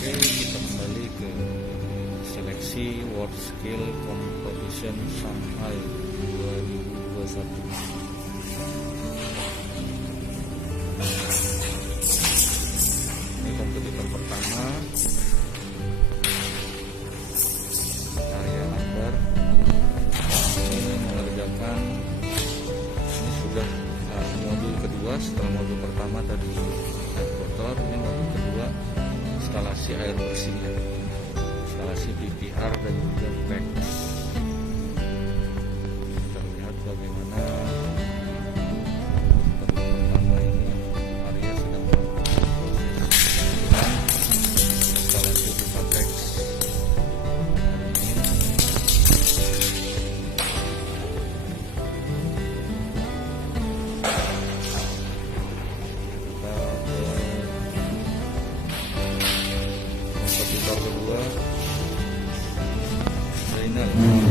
Oke, kita kembali ke seleksi World Skill Competition Shanghai 2021. Ini kompetitor pertama, Arya Akbar. Ini mengerjakan, ini sudah modul kedua setelah modul pertama tadi air kotor. Ini modul kedua instalasi air bersih, ya, instalasi PPR dan juga PEX. Kita lihat bagaimana pertama ini Arya sedang melakukan proses instalasi pipa PEX. Kompetitor kedua Zainal.